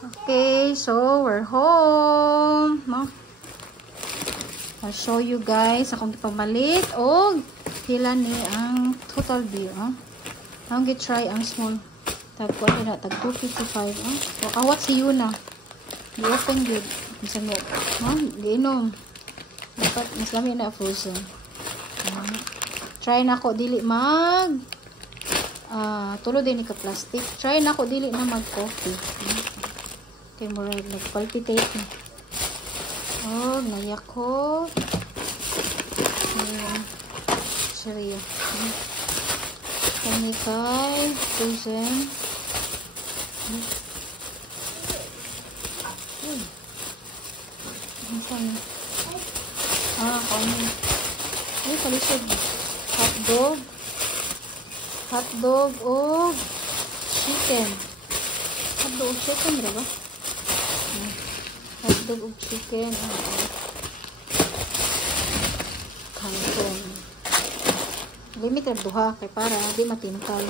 Okay, so we're home. No? I'll show you guys akong ipamalit o pila ni ang total bill. Ang try ang small. Tag 255. Wakawat si Yuna. Di-open good. Minsan mo. Giinom. Dapat mas lami na frozen. Try na ako dili mag tulo din ka plastic. Try na ako dili na mag coffee. Okay, mura nagpalpitate na. Nayak ko. Sorry. Kani kay frozen. Kani. Ay, kalisod. Hotdog o chicken. Hotdog o chicken, ba? Hotdog o chicken. Kanton. Limit ang duha kay para di matintal.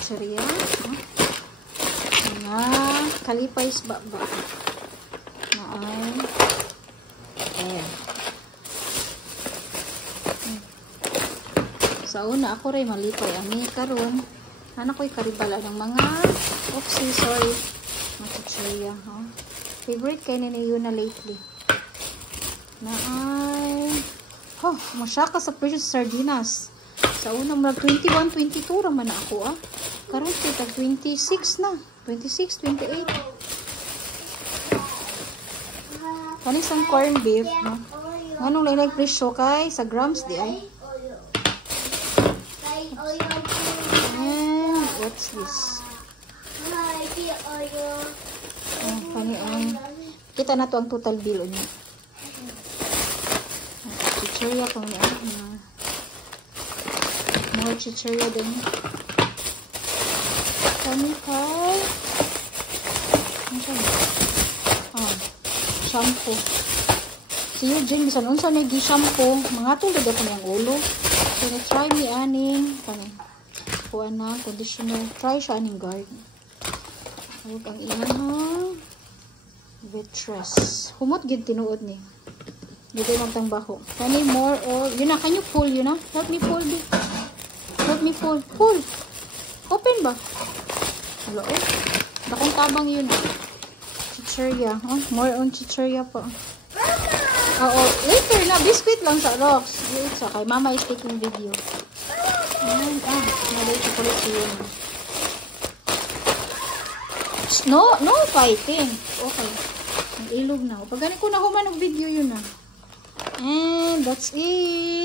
Sariya. Nga kalipay ba. Naay. Sa una ako rin malipay ani karon anak ko'y karibala ng mga sorry mga chichirya. Favorite kay ni yun na lately na ay masya ka sa precious sardinas. Sa una murag 21, 22 raman na ako karon kita 26 na 26, 28 kanisang corn beef anong lang presyo kay sa grams di ay. And what's this? Kita na to ang total bill niya. Chichirya kung more chichirya din. Kami kay shampoo. Si Eugene bisan unsa na gi shampoo mga tulad ako niyang ulo. So, try me aning kuha na conditioner. Try siya aning guard. Huwag ang inang Vitress. Humot gid tinuod ni. Dito magtang baho. Kani more or yun na. Can you pull yun na? Help me pull. Help me pull. Pull. Open ba? Hello. Dakong tabang yun na. Chichirya. More on chichirya pa. Later na. Biscuit lang sa rocks. Wait sa kay mama is taking video. Nalay chocolate yun. No fighting. Okay. Ang ilog na. Pag ganit ko na human ng video yun na. And that's it.